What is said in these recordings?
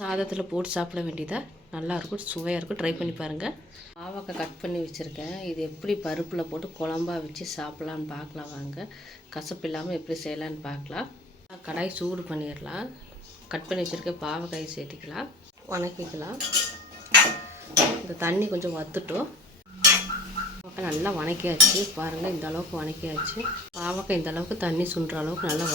சாதத்தில் போட்டு சாப்பிட வேண்டியதா, நல்லாயிருக்கும், சுவையாக இருக்கும். ட்ரை பண்ணி பாருங்கள். பாவக்காய் கட் பண்ணி வச்சுருக்கேன். இது எப்படி பருப்பில் போட்டு குழம்பா வச்சு சாப்பிட்லான்னு பார்க்கலாம் வாங்க. கசப்பு இல்லாமல் எப்படி செய்யலான்னு பார்க்கலாம். கடாய் சூடு பண்ணிடலாம். கட் பண்ணி வச்சுருக்க பாவக்காயை சேர்த்திக்கலாம், வணக்கிக்கலாம். இந்த தண்ணி கொஞ்சம் வற்றட்டும். நல்லா வணக்கியாச்சு பாருங்கள். இந்த அளவுக்கு வணக்கியாச்சு. பாவக்காய் இந்த அளவுக்கு தண்ணி சுண்டுற அளவுக்கு நல்லா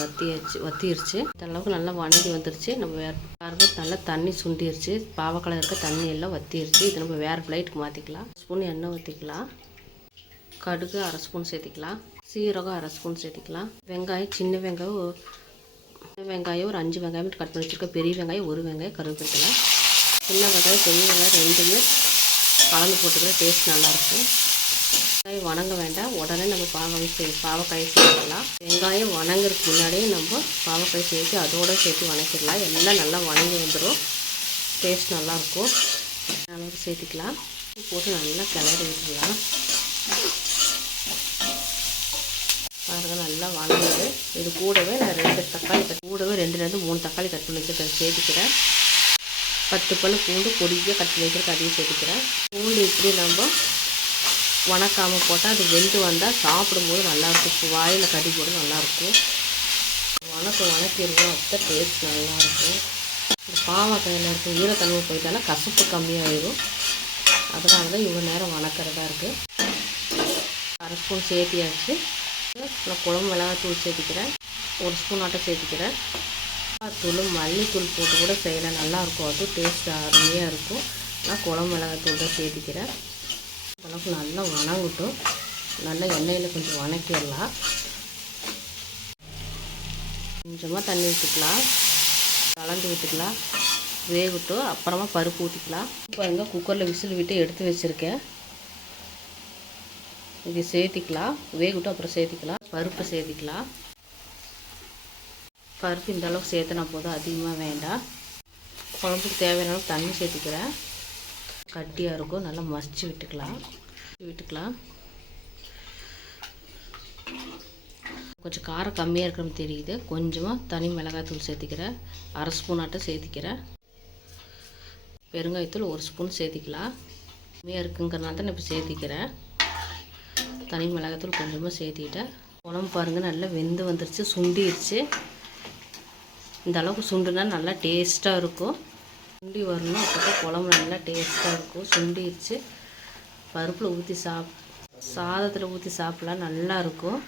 வத்திருச்சு. இந்த அளவுக்கு நல்லா வணங்கி வந்துருச்சு. நம்ம வேறு பாருங்க, நல்லா தண்ணி சுண்டிருச்சு. பாவக்காயில் இருக்க தண்ணி எல்லாம் வத்திருச்சு. இது நம்ம வேறு பிளேட்டுக்கு மாற்றிக்கலாம். ஸ்பூன் எண்ணெய் ஊற்றிக்கலாம். கடுகு அரை ஸ்பூன் சேர்த்திக்கலாம். சீரகம் அரை ஸ்பூன் சேர்த்திக்கலாம். வெங்காயம், சின்ன வெங்காயம் ஒரு 5 வெங்காயம் கட் பண்ணி வச்சுருக்க. பெரிய வெங்காயம் 1 வெங்காயம், கருவேப்பிலை. சின்ன வெங்காயம் பெரிய வெங்காயம் ரெண்டுமே கலந்து போட்டுக்கிற டேஸ்ட் நல்லாயிருக்கும். வெங்காயம் வணங்க வேண்டாம், உடனே நம்ம பாவக்காயை சேர்த்துக்கலாம். வெங்காயம் வணங்குறதுக்கு முன்னாடியே நம்ம பாவக்காய் சேர்த்து அதோடு சேர்த்து வணக்கிடலாம். எல்லாம் நல்லா வணங்கி வந்துடும். டேஸ்ட் நல்லாயிருக்கும். அளவுக்கு சேர்த்துக்கலாம். போட்டு நல்லா கிளறி விட்டுடலாம். பாருங்கள், நல்லா வணங்குது. இது கூடவே நான் 2 தக்காளி கூடவே 2லேருந்து 3 தக்காளி கட் பண்ணி வச்சுருக்கேன் சேர்த்துக்கிறேன். 10 பல் பூண்டு பொடியாக கட் பண்ணி வச்சுருக்கேன், அதையும் சேர்த்துக்கிறேன். பூண்டு இப்படி நம்ம வணக்காமல் போட்டால் அது வெந்து வந்தால் சாப்பிடும்போது நல்லாயிருக்கும். வாயில் கடி போட நல்லாயிருக்கும். வணக்கிடுவோம், அப்போ டேஸ்ட் நல்லாயிருக்கும். பாவக்காயில் இருக்க ஈரத்தன்மை போயிட்டாலும் கசப்பு கம்மியாகிடும். அதனால தான் இவ்வளோ நேரம் வணக்கிறதா இருக்குது. அரை ஸ்பூன் சேர்த்தியாச்சு. நான் குழம்பு மிளகாத்தூள் சேர்த்திக்கிறேன். 1 ஸ்பூன் ஆட்டம் சேர்த்திக்கிறேன். தூள் மல்லித்தூள் போட்டு கூட செய்யலாம், நல்லாயிருக்கும். அதுவும் டேஸ்ட் அருமையாக இருக்கும். நான் குழம்பு மிளகாத்தூள் தான் சேர்த்திக்கிறேன். அளவுக்கு நல்லா வணங்கட்டும். நல்லா எண்ணெயில் கொஞ்சம் வணக்கிடலாம். கொஞ்சமாக தண்ணி ஊற்றிக்கலாம், கலந்து விட்டுக்கலாம், வேகட்டும். அப்புறமா பருப்பு ஊற்றிக்கலாம். பாருங்க, குக்கரில் விசில் விட்டு எடுத்து வச்சுருக்கேன். இது சேர்த்திக்கலாம், வேகட்டும், அப்புறம் சேர்த்திக்கலாம். பருப்பு சேர்த்திக்கலாம். பருப்பு இந்த அளவுக்கு சேர்த்துனா போதும், அதிகமாக வேண்டாம். குழம்புக்கு தேவையான அளவுக்கு தண்ணி சேர்த்திக்கிறேன். கட்டியாக இருக்கும், நல்லா மசிச்சு விட்டுக்கலாம். கொஞ்சம் காரம் கம்மியாக இருக்கிறது தெரியுது. கொஞ்சமாக தனி மிளகாய்த்தூள் சேர்த்திக்கிறேன். அரை ஸ்பூன் ஆட்டம் சேர்த்திக்கிறேன். பெருங்காயத்தூள் 1 ஸ்பூன் சேர்த்திக்கலாம். கம்மியாக இருக்குங்கிறனால தான் நான் இப்போ சேர்த்திக்கிறேன். தனி மிளகாய்த்தூள் கொஞ்சமாக சேர்த்திக்கிட்டேன். குழம்பு பாருங்கள், நல்லா வெந்து வந்துருச்சு, சுண்டிடுச்சு. இந்த அளவுக்கு சுண்டுனா நல்லா டேஸ்ட்டாக இருக்கும். சுண்டி வரணும், அப்போ குழம்பு நல்லா டேஸ்ட்டாக இருக்கும். சுண்டிடுச்சு. பருப்பில் ஊற்றி சாதத்தில் ஊற்றி சாப்பிட்லாம், நல்லாயிருக்கும்.